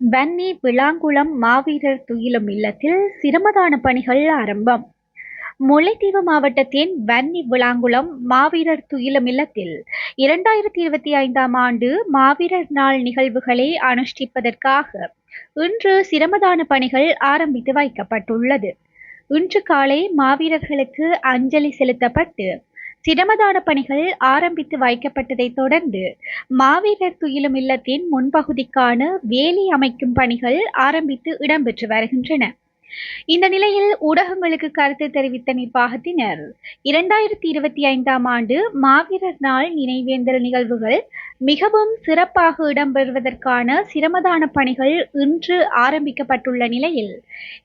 வன்னி விளாங்குளம் மாவீரர் துயிலும் இல்லத்தில் சிரமதான பணிகள் ஆரம்பம். முல்லைத்தீவு மாவட்டத்தின் வன்னி விளாங்குளம் மாவீரர் துயிலும் இல்லத்தில் இரண்டாயிரத்தி இருபத்தி ஐந்தாம் ஆண்டு மாவீரர் நாள் நிகழ்வுகளை அனுஷ்டிப்பதற்காக இன்று சிரமதான பணிகள் ஆரம்பித்து வைக்கப்பட்டுள்ளது. இன்று காலை மாவீரர்களுக்கு அஞ்சலி செலுத்தப்பட்டு சிரமதான பணிகள் ஆரம்பித்து வைக்கப்பட்டதைத் தொடர்ந்து மாவீரர் துயிலும் இல்லத்தின் முன்பகுதிக்கான வேலி அமைக்கும் பணிகள் ஆரம்பித்து இடம்பெற்று வருகின்றன. இந்த நிலையில் ஊடகங்களுக்கு கருத்து தெரிவித்த நிர்வாகத்தினர் இரண்டாயிரத்தி இருபத்தி ஐந்தாம் ஆண்டு மாவீரர் நாள் நினைவேந்தல் நிகழ்வுகள் மிகவும் சிறப்பாக இடம்பெறுவதற்கான சிரமதான பணிகள் இன்று ஆரம்பிக்கப்பட்டுள்ள நிலையில்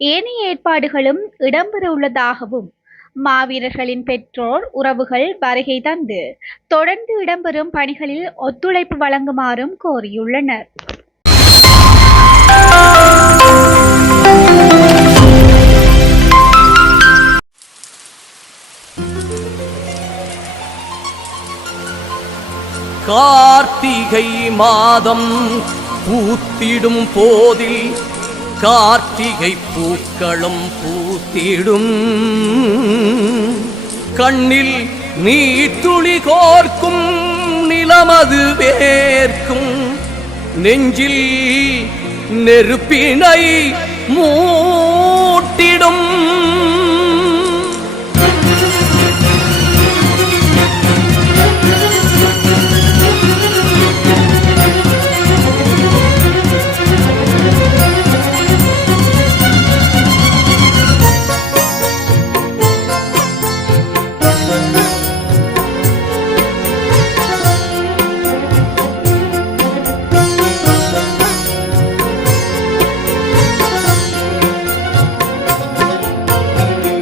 ஏனைய ஏற்பாடுகளும் இடம்பெற உள்ளதாகவும் மாவீரர்களின் பெற்றோர் உறவுகள் வருகை தந்து தொடர்ந்து இடம்பெறும் பணிகளில் ஒத்துழைப்பு வழங்குமாறும் கோரியுள்ளனர். கார்த்திகை மாதம் பூத்திடும் போதில் கார்த்திகை பூக்களும் பூத்திடும். கண்ணில் நீ நீட்டுளி கோர்க்கும் நிலமது வேர்க்கும். நெஞ்சில் நெருப்பினை மூட்டிடும்.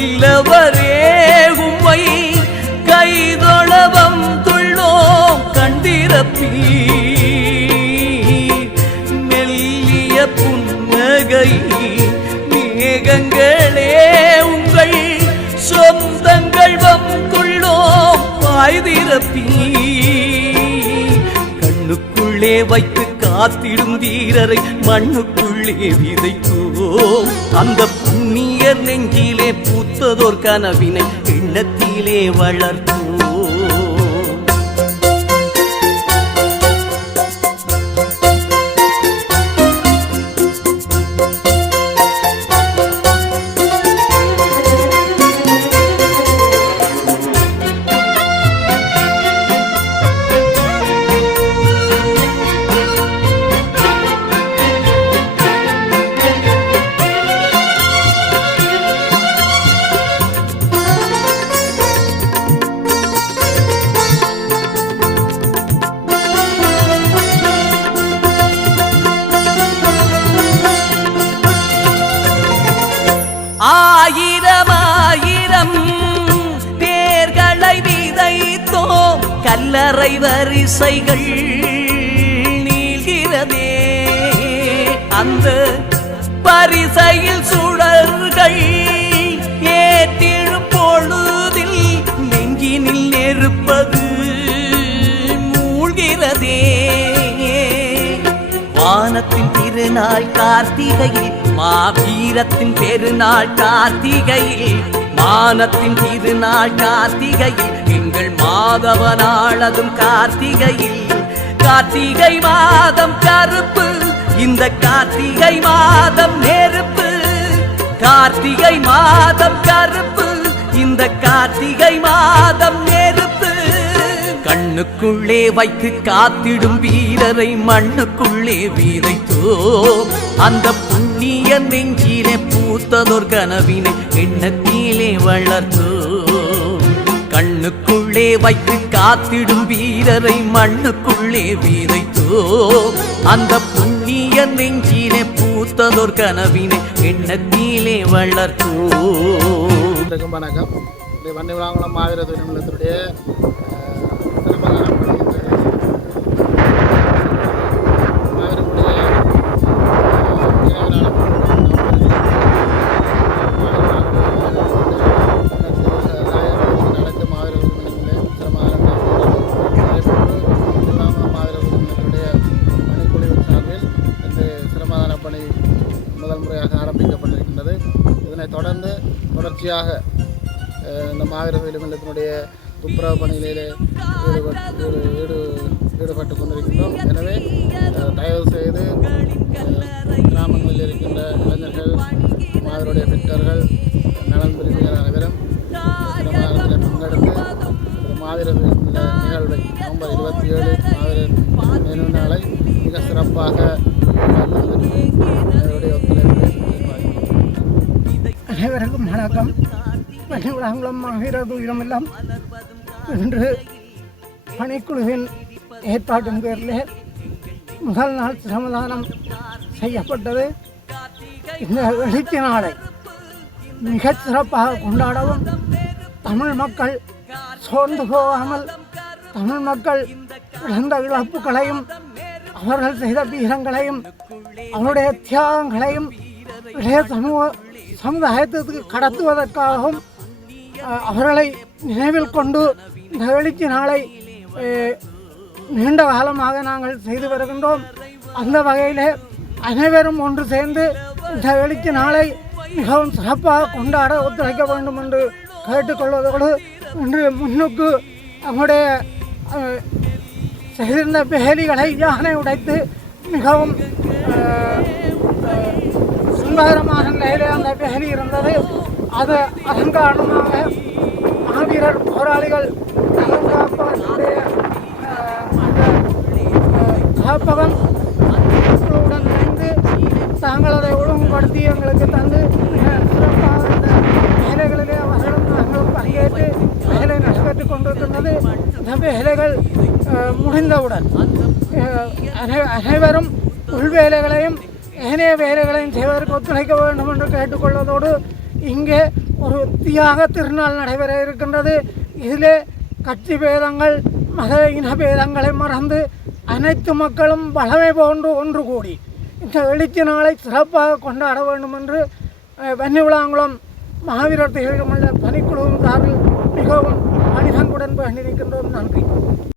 இல்லவரே உம்மை கைதொழவம் துள்ளோ கண்டிரப்பி மெல்லிய புன்னகை மேகங்களே உங்கள் சொந்தங்கள் வந்துள்ளோ பாய்திரப்பி கண்ணுக்குள்ளே வைத்து காத்திடும் வீரரை மண்ணுக்குள்ளே விதைத்தோம். அந்த புண்ணிய நெஞ்சிலே பூத்ததோர் கனவினை எண்ணத்திலே வளர்த்தோம். ஆயிரம் ஆயிரம் பேர்களை விதைத்தோம். கல்லறை வரிசைகள் நீள்கிறதே. அந்த பரிசையில் சுடர்கள் ஏற்றிடும் பொழுதில் நெஞ்சினில் நெருப்பது மூழ்கிறதே. வானத்தின் திருநாள் கார்த்திகையில் மாவீரத்தின் பெருநாள் கார்த்திகையில் மானத்தின் திருநாள் கார்த்திகையில் எங்கள் மாதவ நாளதும் கார்த்திகையில். கார்த்திகை மாதம் கருப்பு இந்த கார்த்திகை மாதம் நெருப்பு. கார்த்திகை மாதம் கருப்பு இந்த கார்த்திகை மாதம் நெருப்பு. கண்ணுக்குள்ளே வைத்து காத்திடும் வீரரை மண்ணுக்குள்ளே வீரைத்தோ அந்த புண்ணிய நெஞ்சிலே பூத்ததோர் கனவினை எண்ணத்திலே வளர்த்தோ கண்ணுக்குள்ளே வைத்து காத்திடும் வீரரை மண்ணுக்குள்ளே வீரைத்தோ அந்த புண்ணிய நெஞ்சிலே பூத்ததோர் கனவினை எண்ணத்திலே வளர்த்தோ. வணக்கம் இந்த விழாங்குளம் மாவீர துணைநிலத்தினுடைய சிரமதான தொடர்ச்சியாக இந்த மாவீர விலுமில்லத்தினுடைய துப்புரவு பணிகளிலே ஈடுபட்டு ஈடு ஈடுபட்டு கொண்டிருக்கின்றோம். எனவே தயவு செய்து கிராமங்களில் இருக்கின்ற இளைஞர்கள் மாவீருடைய பெற்றோர்கள் நலன் பிரிவினர் அனைவரும் சிரமதானத்தில் பங்கெடுத்து இந்த மாவீர நிகழ்வை நவம்பர் இருபத்தி ஏழு மாவீரர் நினைவு நாளை மிக சிறப்பாக வணக்கம் பணிவிடாங்குளம் மாவீரர் இடமெல்லாம் இன்று பணிக்குழுவின் ஏற்பாட்டின் பேரில் முதல் நாள் சிரமதானம் செய்யப்பட்டது. இந்த எழுச்சி நாளை மிகச் சிறப்பாக கொண்டாடவும் தமிழ் மக்கள் சோர்ந்து போகாமல் தமிழ் மக்கள் இழந்த இழப்புகளையும் அவர்கள் செய்த வீரங்களையும் அவருடைய தியாகங்களையும் இளைய சமூக சமுதாயத்திற்கு கடத்துவதற்காகவும் அவர்களை நினைவில் கொண்டு இந்த எழுச்சி நாளை நீண்ட காலமாக நாங்கள் செய்து வருகின்றோம் அந்த வகையில் அனைவரும் ஒன்று சேர்ந்து இந்த எழுச்சி நாளை மிகவும் சிறப்பாக கொண்டாட ஒத்துழைக்க வேண்டும் என்று கேட்டுக்கொள்வதோடு இன்று முன்னுக்கு நம்முடைய செய்திருந்த பேலிகளை யானை உடைத்து மிகவும் அஹ், அஹ், நிலையிலே அந்த பேலி இருந்தது. அது அலங்காரமாக மாவீரர் போராளிகள் அலங்காப்பாடைய அந்த காப்பகம் குழுவுடன் இணைந்து தாங்கள் அதை ஒழுங்குபடுத்தி எங்களுக்கு தந்து சிறப்பாக அந்த வேலைகளிலே அவர்களும் நாங்களும் பங்கேற்று வேலை நடைபெற்றுக் கொண்டிருக்கின்றது. இந்த வேலைகள் முடிந்தவுடன் அனைவரும் உள்வேலைகளையும் ஏனைய வேலைகளையும் செய்வதற்கு ஒத்துழைக்க வேண்டும் என்று கேட்டுக்கொள்வதோடு இங்கே ஒரு தியாக திருநாள் நடைபெற இருக்கின்றது. இதிலே கட்சி பேதங்கள் மத இனபேதங்களை மறந்து அனைத்து மக்களும் பலமை போன்று ஒன்று கூடி இந்த எழுச்சி நாளை சிறப்பாக கொண்டாட வேண்டும் என்று வன்னிவிளாங்குளம் மாவீரர் திகழ்முள்ள பணிக்குழுவின் சார்பில் மிகவும் அணிதன்புடன் வேண்டி நிற்கின்றோம் நன்றி.